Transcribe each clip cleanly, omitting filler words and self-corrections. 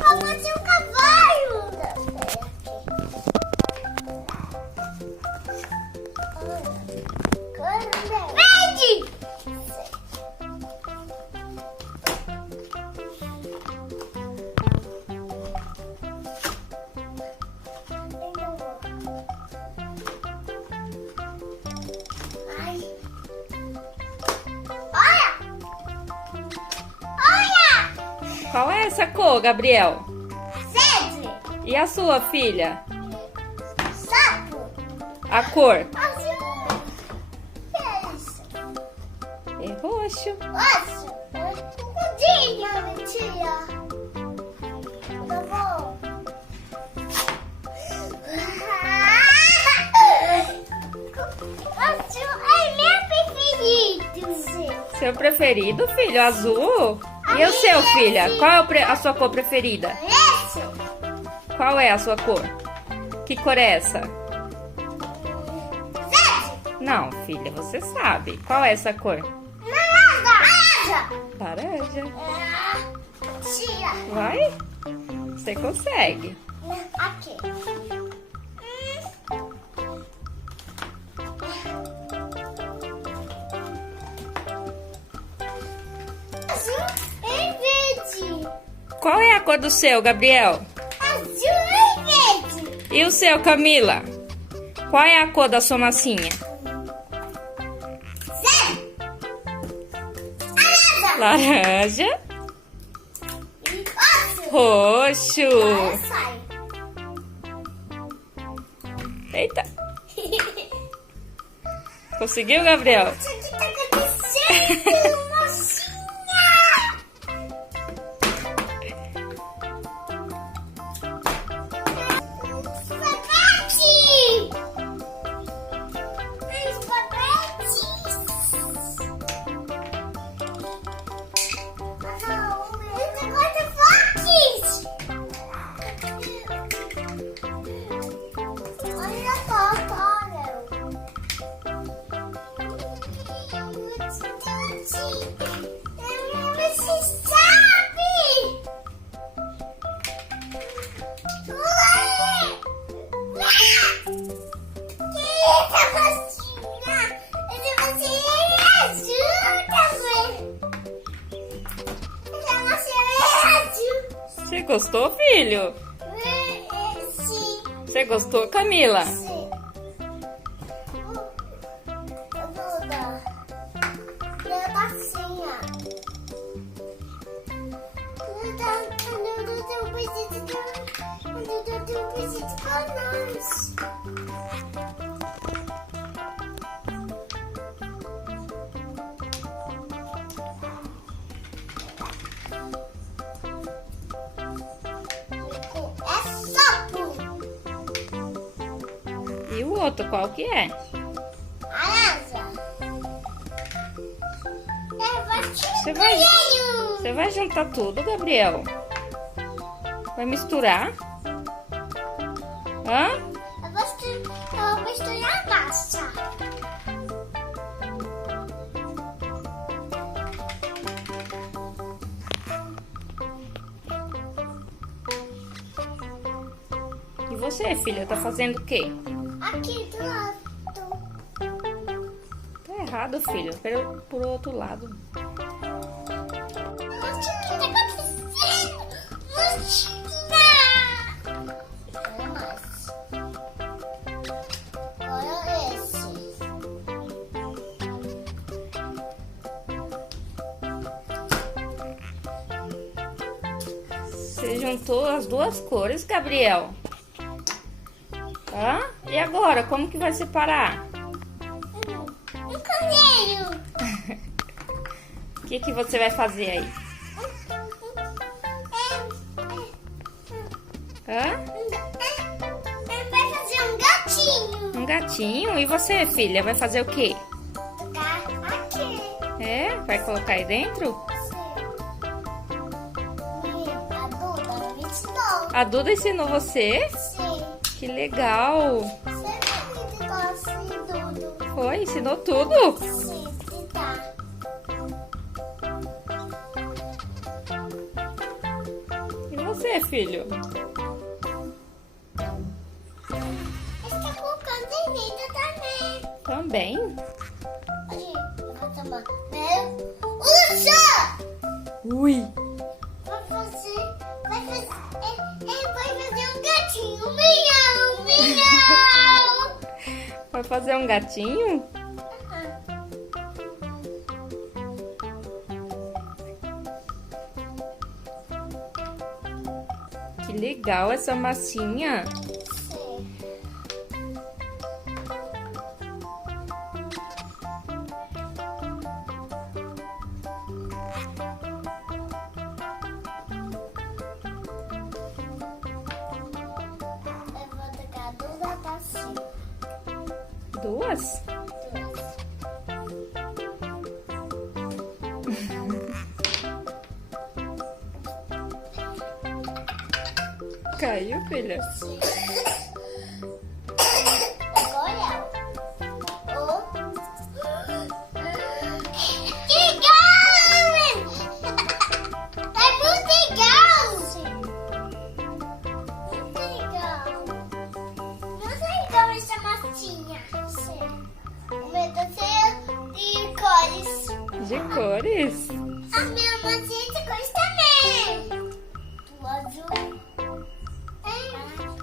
forma de um cavalo. Verde! Qual é essa cor, Gabriel? Verde! E a sua filha? Sapo! A cor? Azul! Isso! É roxo. Osso! Pudinho! Mentira! Tá bom! Azul é meu preferido! Seu preferido, filho? Azul? E o seu, filha? Qual é a sua cor preferida? Esse! Qual é a sua cor? Que cor é essa? Verde! Não, filha, você sabe. Qual é essa cor? Naranja! Laranja. Tira! Vai? Você consegue. Aqui. Azul e verde. Qual é a cor do seu, Gabriel? Azul e verde. E o seu, Camila? Qual é a cor da sua massinha? Zero. Laranja. Laranja. E osso. Roxo. Agora sai. Eita. Conseguiu, Gabriel? Isso aqui tá acontecendo, mocinha. Espaguete. Espaguete. Não, esse negócio é forte. Olha só, olha. Você sabe? Que essa massinha? Essa massinha é azul também. Essa massinha é azul. Você gostou, filho? Sim. Você gostou, Camila? Sim. Duda. Deu massinha. É sapo. E o outro, qual que é? Laranja. Você vai juntar tudo, Gabriel? Vai misturar? Hã? Eu vou misturar a massa. E você, filha, tá fazendo o quê? Aqui do lado. Tá errado, filho. Por outro lado. O que tá acontecendo? Mochila! Olha mais. Olha esse. Você juntou as duas cores, Gabriel. Hã? E agora, como que vai separar? Um coelho. O que você vai fazer aí? Hã? Vai fazer um gatinho. Um gatinho? E você, filha, vai fazer o quê? Tá aqui. É? Vai colocar aí dentro? A Duda me ensinou. A Duda ensinou você? Sim. Que legal! Você me ensinou assim, Dudu. Foi? Ensinou tudo? Sim, tá. E você, quê, filho? Está colocando em vida também. Também? Olha, eu vou tomar. Usa! Ui! Vai fazer um gatinho. Miau, miau. Vai fazer um gatinho? Que legal essa massinha. Duas? Caiu, filha? Agora que legal! É muito legal! Muito legal! Muito legal essa massinha. O meu tá cheio de cores. De cores? A minha massinha de cores também. Do azul.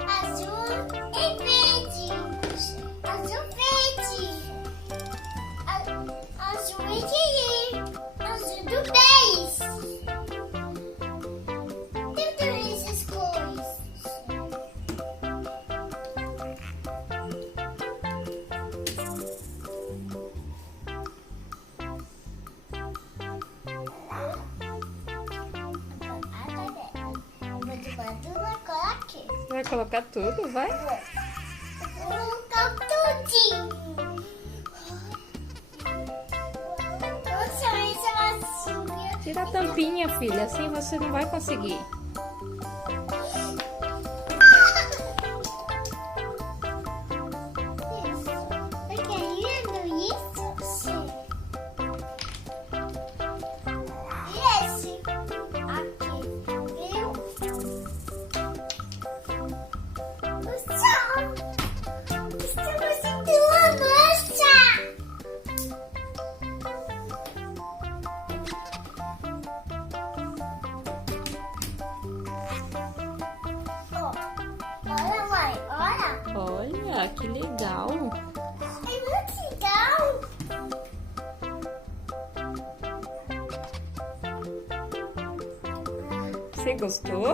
Azul e verde. Azul verde. Azul e azul do beijo. Tem todas essas cores. Vai colocar tudo, vai? Vou colocar tudinho. Nossa, essa massinha. Tira a tampinha, filha, assim você não vai conseguir. Tá querendo isso? Sim. E esse? Aqui, viu? Estamos sentindo uma mancha! Ó, olha, mãe, olha! Olha, que legal. É muito legal! Você gostou?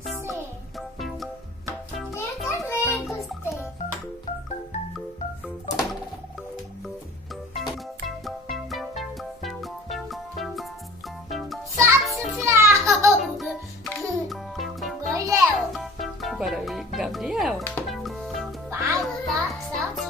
Sim. Eu também gostei. Gabriel. Agora, Gabriel. Vai, tá? Salve,